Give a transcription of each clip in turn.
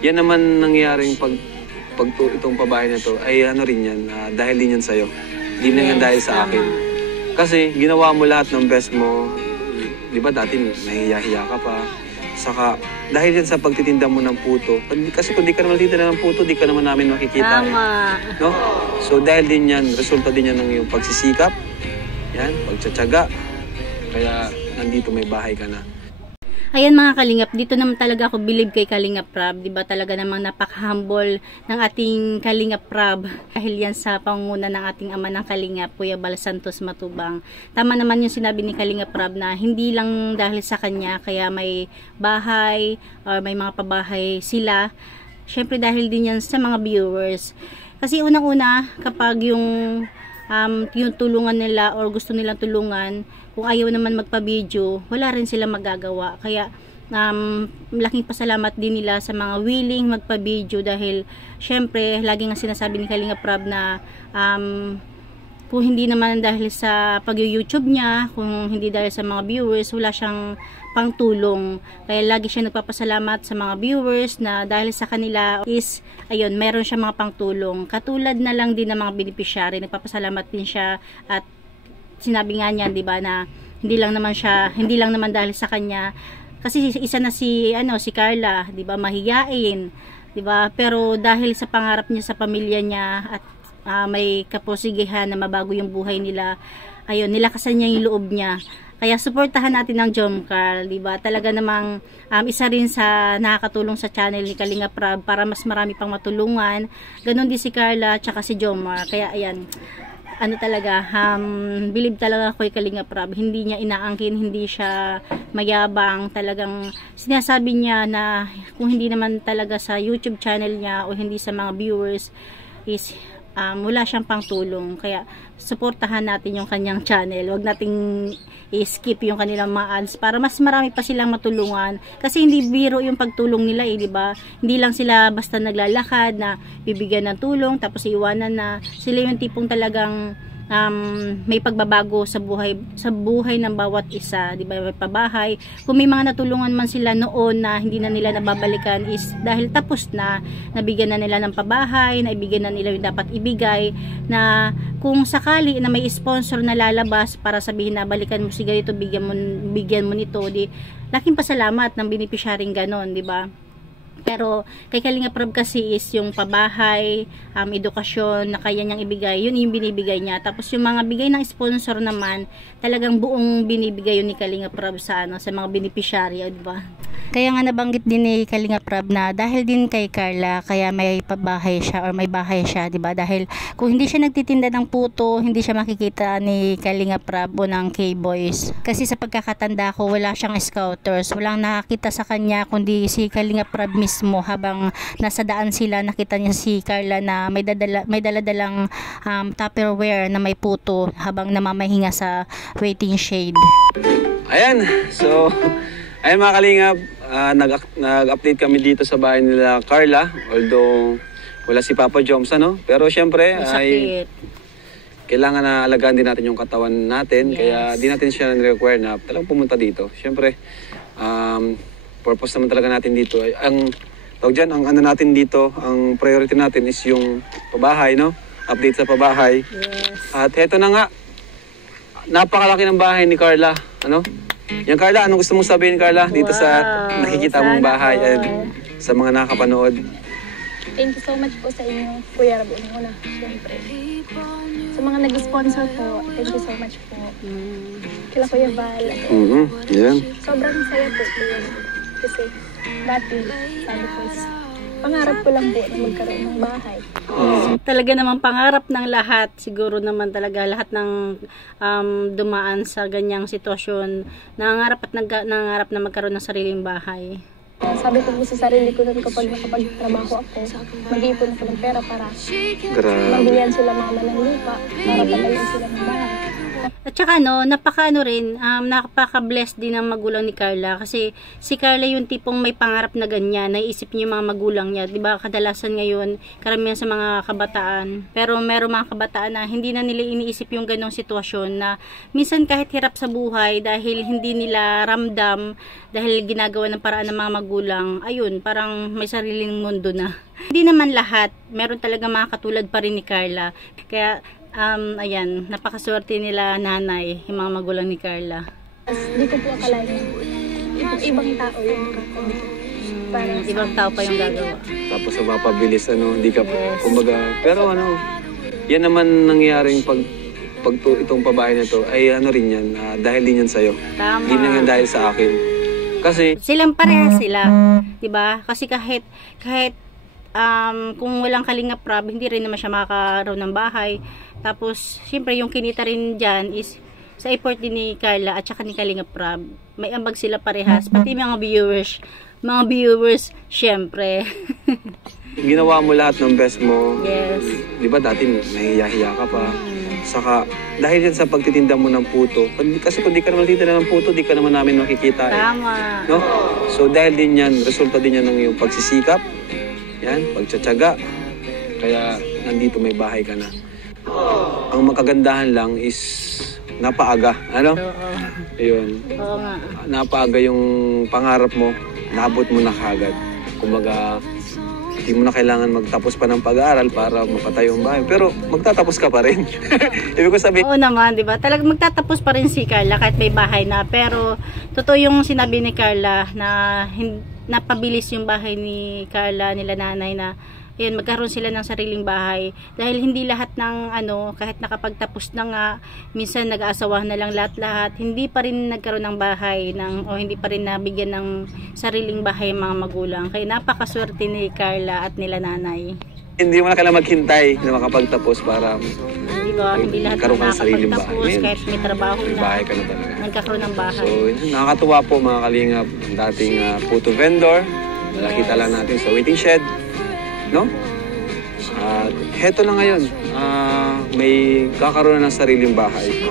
Yan naman nangyaring itong pabahay na to ay ano rin yan, dahil din yan sa'yo. Hindi na yan dahil sa akin. Kasi ginawa mo lahat ng best mo. Di ba dati nahiya-hiya ka pa. Saka dahil yan sa pagtitinda mo ng puto. Kasi kung di ka naman titinda ng puto, di ka naman namin makikita. Tama. No? So dahil din yan, resulta din yan ng iyong pagsisikap. Yan, pagtsatsaga. Kaya nandito may bahay ka na. Ayan mga Kalingap, dito naman talaga ako believe kay Kalingap Rab, 'di ba? Talaga namang napaka-humble ng ating Kalingap Rab dahil yan sa pangunguna ng ating ama ng Kalingap, Kuya Bal Santos Matubang. Tama naman yung sinabi ni Kalingap Rab na hindi lang dahil sa kanya kaya may bahay or may mga pabahay sila. Syempre dahil din yan sa mga viewers. Kasi unang-una kapag yung tulungan nila or gusto nilang tulungan, kung ayaw naman magpa-video, wala rin sila magagawa. Kaya malaking pasalamat din nila sa mga willing magpa-video dahil syempre lagi nga sinasabi ni Kalingap Rab na kung hindi naman dahil sa pag-YouTube niya, kung hindi dahil sa mga viewers, wala siyang pangtulong. Kaya lagi siya nagpapasalamat sa mga viewers na dahil sa kanila is, ayun, meron siya mga pangtulong. Katulad na lang din ng mga beneficiary, nagpapasalamat din siya at sinabi nga niya, 'di ba, na hindi lang naman dahil sa kanya. Kasi isa na si Carla, 'di ba, mahiyain, 'di ba? Pero dahil sa pangarap niya sa pamilya niya at may kapusigihan na mabago yung buhay nila, ayun, nilakasan niya yung loob niya. Kaya suportahan natin ang Jomcar, 'di ba? Talaga namang isa rin sa nakakatulong sa channel ni Kalingap Rab para mas marami pang matulungan. Ganon din si Carla at si Jomar. Kaya ayan, talaga, believe talaga ako kay Kalingap Rab. Hindi niya inaangkin, hindi siya mayabang. Talagang sinasabi niya na kung hindi naman talaga sa YouTube channel niya o hindi sa mga viewers is wala siyang pangtulong. Kaya suportahan natin yung kanyang channel. Huwag nating i-skip yung kanilang mga ads para mas marami pa silang matulungan. Kasi hindi biro yung pagtulong nila, di ba? Hindi lang sila basta naglalakad na bibigyan ng tulong tapos iwanan na. Sila yung tipong talagang may pagbabago sa buhay ng bawat isa, di ba? May pabahay. Kung may mga natulungan man sila noon na hindi na nila nababalikan is dahil tapos na, nabigyan na nila ng pabahay, naibigyan na nila yung dapat ibigay, na kung sakali na may sponsor na lalabas para sabihin na balikan mo si ganito, bigyan mo nito, di laking pasalamat ng beneficiaryong ganon, di ba? Pero kay Kalingap Rab kasi is yung pabahay, edukasyon na kaya niyang ibigay, yun yung binibigay niya. Tapos yung mga bigay ng sponsor naman, talagang buong binibigay yun ni Kalingap Rab sa mga beneficiary, di ba? Kaya nga nabanggit din ni Kalingap Rab na dahil din kay Carla, kaya may pabahay siya or may bahay siya, di ba? Dahil kung hindi siya nagtitinda ng puto, hindi siya makikita ni Kalingap Rab o ng K-Boys. Kasi sa pagkakatanda ko, wala siyang scouters, walang nakakita sa kanya kundi si Kalingap Rab mismo. Habang nasa daan sila, nakita niya si Carla na may daladalang Tupperware na may puto habang namamahinga sa waiting shade. Ayan, so ayan mga Kalingap, nag-update kami dito sa bahay nila Carla, although wala si Papa Joms, pero syempre ay kailangan na alagaan din natin yung katawan natin. Yes. Kaya di natin siya require na talagang pumunta dito. Syempre purpose naman talaga natin dito ay ang tawag dyan, ang natin dito, ang priority natin is yung pabahay, update sa pabahay. Yes. At heto na nga, napakalaki ng bahay ni Carla, Yan Carla, anong gusto mong sabihin, Carla, dito sa nakikita mong bahay at sa mga nakapanood? Thank you so much po sa inyo, Kuya Rab, muna, syempre. Sa mga nag-sponsor po, thank you so much po. Kila Kuya Bal. Yan. Sobrang saya po yun. Kasi dati, sabi ko, pangarap ko lang po na magkaroon ng bahay. Talaga naman pangarap ng lahat, siguro naman talaga lahat ng dumaan sa ganyang sitwasyon, nangangarap na magkaroon ng sariling bahay. Sabi ko po sa sarili ko nun kapag nakapagtrabaho ako, mag-iipon ako ng pera para magbilihan sila mama ng lupa, para patayin sila ng bahay. At saka napaka-blessed din ng magulang ni Carla kasi si Carla yung tipong may pangarap na ganyan, naiisip niya yung mga magulang niya, 'di ba? Kadalasan ngayon, karamihan sa mga kabataan, pero meron mga kabataan na hindi na nila iniisip yung ganong sitwasyon na minsan kahit hirap sa buhay dahil hindi nila ramdam, dahil ginagawa ng paraan ng mga magulang, ayun, parang may sariling mundo na. Hindi naman lahat, meron talaga mga katulad pa rin ni Carla. Kaya ayan, napakaswerte nila nanay, yung mga magulang ni Carla. Hindi ko po akalain ibang tao yung kakabili. Parang ibang tao pa yung gagawa. Tapos sa mapabilis, hindi ka, kumbaga, pero yan naman nangyaring itong babae na to, ay rin yan, dahil din yan sa'yo. Tama. Hindi na yan dahil sa akin. Kasi, silang parehas sila, diba? Kasi kahit kung walang Kalingap Rab, hindi rin naman siya makakaroon ng bahay. Tapos, syempre, yung kinita rin dyan is sa effort din ni Carla at saka ni Kalingap Rab. May ambag sila parehas. Pati mga viewers, syempre. ginawa mo lahat ng best mo. Yes. Di ba dati nahihiya ka pa. Saka, dahil yan sa pagtitinda mo ng puto, kasi kung di ka naman titinda ng puto, di ka naman namin makikita. Tama. No? So, dahil din yan, resulta din yan ng iyong pagsisikap, yan, pagtsatsaga. Kaya, nandito may bahay ka na. Ang makagandahan lang is napaaga. Ano? Oo. Ayun. Oo nga. Napaaga yung pangarap mo, naabot mo na kagad. Kumbaga, hindi mo na kailangan magtapos pa ng pag-aaral para mapatay yung bahay. Pero magtatapos ka pa rin. Ibig ko sabihin. Oo naman, di ba? Talagang magtatapos pa rin si Carla kahit may bahay na. Pero, totoo yung sinabi ni Carla na napabilis yung bahay ni Carla, nila nanay na ayun, magkaroon sila ng sariling bahay. Dahil hindi lahat ng kahit nakapagtapos na nga, minsan nag-aasawahan na lang lahat-lahat, hindi pa rin nagkaroon ng bahay o hindi pa rin nabigyan ng sariling bahay ang mga magulang. Kaya napakaswerte ni Carla at nila nanay. Hindi mo na kailangan maghintay na makapagtapos para Hindi ba? Hindi lahat magkaroon ka ng sariling nakapagtapos bahay. kahit may trabaho May na. bahay ka na talaga. Nagkakaroon ng bahay. So, nakakatuwa po mga kalingap, dating puto vendor. Nakita lang natin sa waiting shed. No? At heto na ngayon, may kakaroon na ng sariling bahay.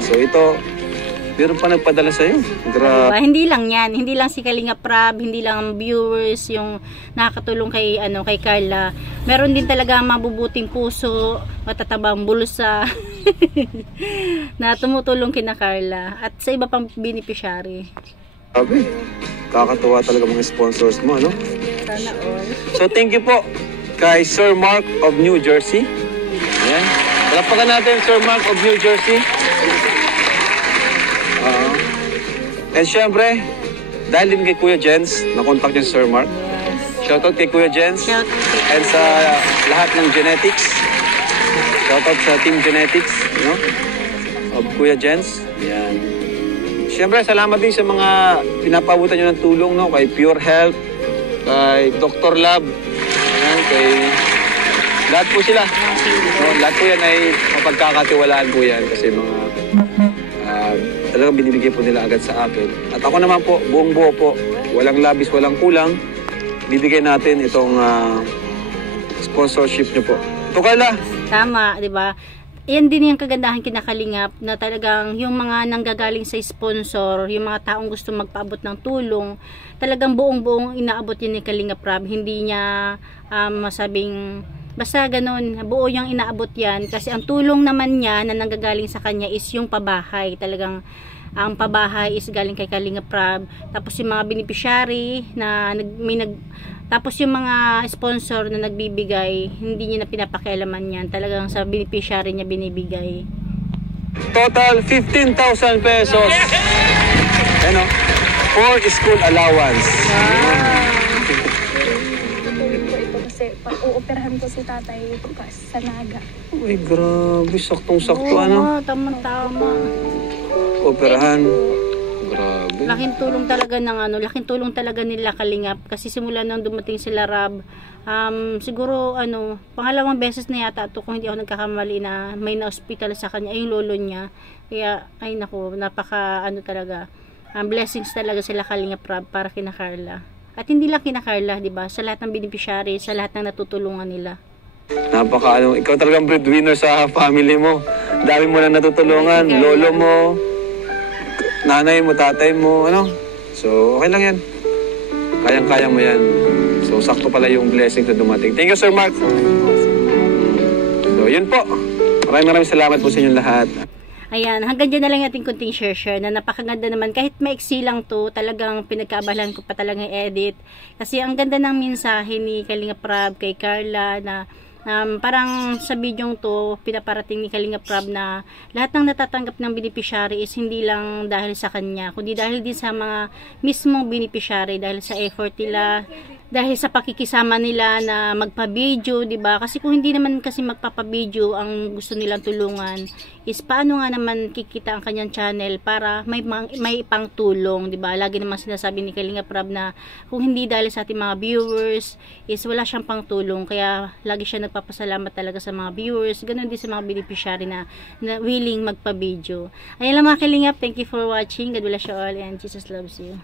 So ito, meron pa nagpadala sa'yo. Diba? Hindi lang yan, hindi lang si Kalingap Rab, hindi lang ang viewers yung nakakatulong kay Carla. Meron din talaga mabubuting puso, matatabang bulsa na tumutulong kina Carla at sa iba pang beneficiary. Sabi, kakatuwa talaga mga sponsors mo, no? Sana all. So thank you po kay Sir Mark of New Jersey. Ayan. Palapakan natin Sir Mark of New Jersey. And syempre, dahil din kay Kuya Jens, na-contact niya si Sir Mark. Yes. Shoutout kay Kuya Jens. Shoutout kay And sa lahat ng genetics. Shoutout sa Team Genetics, no? Of Kuya Jens. Ayan. Syempre, salamat din sa mga pinapabutan nyo ng tulong, no? Kay Pure Health, kay Dr. Lab, ayan, kay lahat po sila. No, lahat po yan ay mapagkakatiwalaan po yan kasi mga talagang binibigay po nila agad sa akin. At ako naman po, buong buo po, walang labis, walang kulang, bibigay natin itong sponsorship nyo po. Ito, Carla. Tama, di ba? Yan din yung kagandahan kinakalingap na talagang yung mga nanggagaling sa sponsor, yung mga taong gusto magpaabot ng tulong, talagang buong-buong inaabot yun ni Kalingap Rab. Hindi niya masabing basta ganun, buo yung inaabot yan kasi ang tulong naman niya na nanggagaling sa kanya is yung pabahay. Talagang ang pabahay is galing kay Kalingap Rab. Tapos yung mga beneficiary na tapos yung mga sponsor na nagbibigay, hindi niya na pinapakialaman yan. Talagang sa beneficiary niya binibigay. Total 15,000 pesos. Ano? For school allowance. Tulog po ito kasi pag-uoperahan ko si tatay bukas sa Naga. Uy, grabe. Saktong-sakto, Oo, tama-tama. Operahan. Grabe. Laking tulong talaga laking tulong talaga nila Kalingap kasi simula nang dumating sila Rab, siguro pangalawang beses na yata ito kung hindi ako nagkakamali na may na-hospital sa kanya, yung lolo niya. Kaya ay naku, napaka talaga. Blessings talaga sila Kalingap Rab para kina Carla. At hindi lang kina Carla, 'di ba? Sa lahat ng beneficiary, sa lahat ng natutulungan nila. Ikaw talagang breadwinner sa family mo. dami mo na natutulungan, lolo mo, nanay mo, tatay mo, ano? So, okay lang yan. Kayang-kaya mo yan. So, sakto pala yung blessing na dumating. Thank you, Sir Mark. So, yun po. Maraming salamat po sa inyong lahat. Ayan, hanggang dyan na lang ating kunting share na napakaganda naman. Kahit maiksi lang to, talagang pinagkaabalan ko pa talagang edit. Kasi ang ganda ng mensahe ni Kalinga Prab kay Carla na parang sa video to, pinaparating ni Kalinga Prab na lahat ng natatanggap ng beneficiary is hindi lang dahil sa kanya, kundi dahil din sa mga mismong beneficiary, dahil sa effort nila, dahil sa pakikisama nila na magpa-video, 'di ba? Kasi kung hindi naman kasi magpapa-video ang gusto nilang tulungan, is paano nga naman kikita ang kanyang channel para may pangtulong, 'di ba? Lagi naman sinasabi ni Kalinga Prab na kung hindi dahil sa ating mga viewers, is wala siyang pangtulong. Kaya lagi siya nagpapasalamat talaga sa mga viewers, ganoon din sa mga beneficiary na willing magpa-video. Ayun lang mga Kalingap, thank you for watching. God bless you all and Jesus loves you.